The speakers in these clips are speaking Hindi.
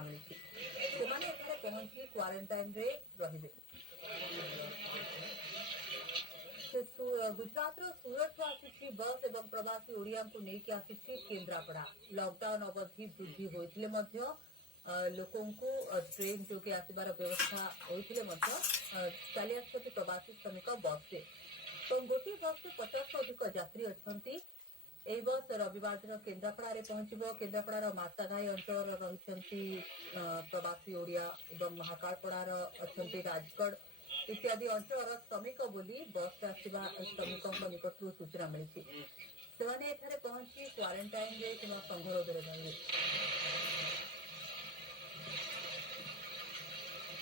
सूचना मिली पहुंची क्वारंटाइन रे रहिबे। गुजरात सूरत आसी बस एवं प्रवासी ओडिया को लेकिन आसी केन्द्रापड़ा लॉकडाउन अवधि वृद्धि होते लोकों को ट्रेन जो कि आसबार व्यवस्था होते चली आसती प्रवासी श्रमिक बस से तो गोटे बस 50 अधिक यात्री अच्छा। यह बस रविवार दिन केन्द्रापड़ा पहुंचब। केन्द्रापड़ा माताघाई अंचल रही प्रवासी ओडिया एवं महाकालपड़ार अच्छा राजगढ़ इत्यादि अंचल श्रमिक बोली बस आसवा श्रमिकों निकट सूचना मिली से पहुंची क्वारंटाइन रे कि संघरोध रही।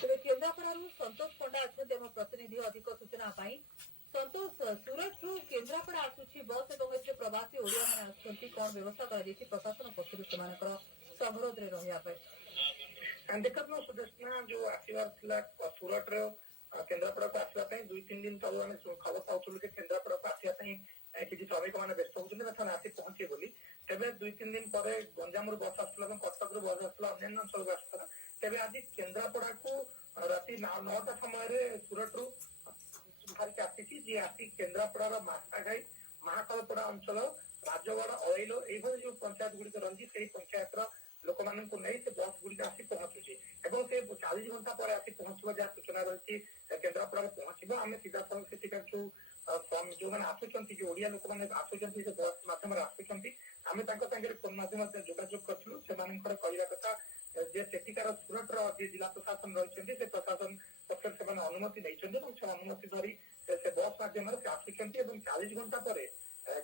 तेज केन्द्रापड़ा संतोष पंडा अच्छा आम प्रतिनिधि अधिक सूचना संतोष सूरत रु केन्द्रापड़ा आसूची बस और प्रवासी ओडिया मैंने कौन व्यवस्था कर प्रशासन पक्ष संघरोध रहा देखो सुदेशना जो आसबार सूरत केन्द्रापड़ा को आसवाई 2-3 दिन तब आम खबर पाऊँ कि केन्द्रापड़ा को आसवाई किसी श्रमिक मैंने व्यस्त होती आसी पहुंचे बोली तेज 2-3 दिन पर गंजाम बस आसला कटक रु बस आसला अन्य अंचल आसला तेज आज केन्द्रापड़ा को राति 9टा समय सूरत रु बाहर आसी जी आसी केन्द्रापड़ा माताघाई महाकालपड़ा अंचल राजवाड़ा अइल यह जो पंचायत गुड़िक रही से पंचायत लोक मान से बस गुड़िक आसी पहुंचुची एवं से 40 घंटा पर आसी पहुंचब जहाँ सूचना रही केन्द्रापड़ा पहुंचब आम सीधा सड़क से जो मैंने आसुंच जो ओडिया लोक मैंने आसुंच बस मध्यम आसुंच आम फोन मध्यम जोगाजोग करूँ से कहवा कथा जे सेठिकार सूरत जिला प्रशासन रही प्रशासन पक्ष से अनुमति नहीं अनुमति धरी से बस मध्यम से आसुंच 40 घंटा पर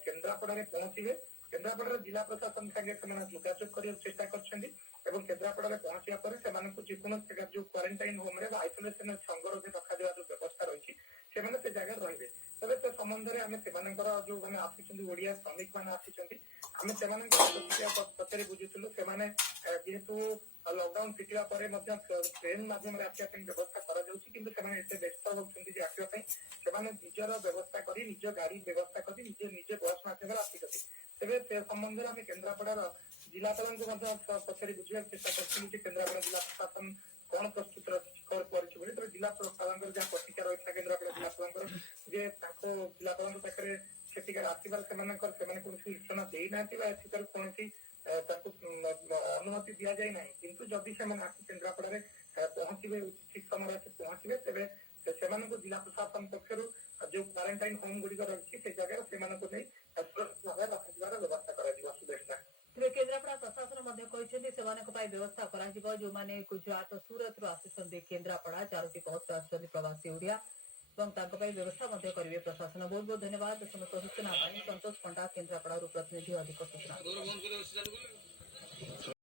केन्द्रापड़ा पहुंचे। केन्द्रापड़ा जिला प्रशासन संगे जोगाजोग करने चेष्टा कर केन्द्रापड़ा पहुंचा पर जेकोसी जगह जो क्वारंटाइन होम आइसोलेसन संगरोध रखा जो व्यवस्था रही से जगह रही तेज से संबंध में आम से जो मैंने आसुच्च ओडिया श्रमिक मैंने आसी आम से पचारि बुझुलु से जेहेतु लॉकडाउन फिटिया ट्रेन मध्यम आसा व्यवस्था करते व्यस्त होती आसवाई निजर व्यवस्था कर निज गाड़ी व्यवस्था कर निजे बस मध्यम आसिक तेज से संबंध में आम केन्द्रापड़ार जिलापाल पचारि बुझा चेष्टा कर केन्द्रापड़ा जिला प्रशासन कौन प्रस्तुत कर जिलापाल जहाँ प्रतिक्रिया रही है केन्द्रापड़ा जिलापाल जे जिलापाल पाखे सेठिकार आसबार से कौन सूचना देना कौन अनुमति दि जाए ना कि जदि से केन्द्रापड़ा पहुंचे ठीक समय पहुंचे तेज जिला प्रशासन पक्ष जो क्वारंटाइन होम गुड़िक रही से जगह से सुरक्षित भाव रखार व्यवस्था कर केन्द्रापड़ा प्रशासन व्यवस्था कर जो मैंने गुजरात सूरत रु आसुच्च केन्द्रापड़ा 4टी बस आसुच्च प्रवासी ओडिया व्यवस्था करेंगे प्रशासन। बहुत बहुत धन्यवाद समस्त सूचना संतोष पंडा केन्द्रापड़ा प्रतिनिधि अधिक सूचना।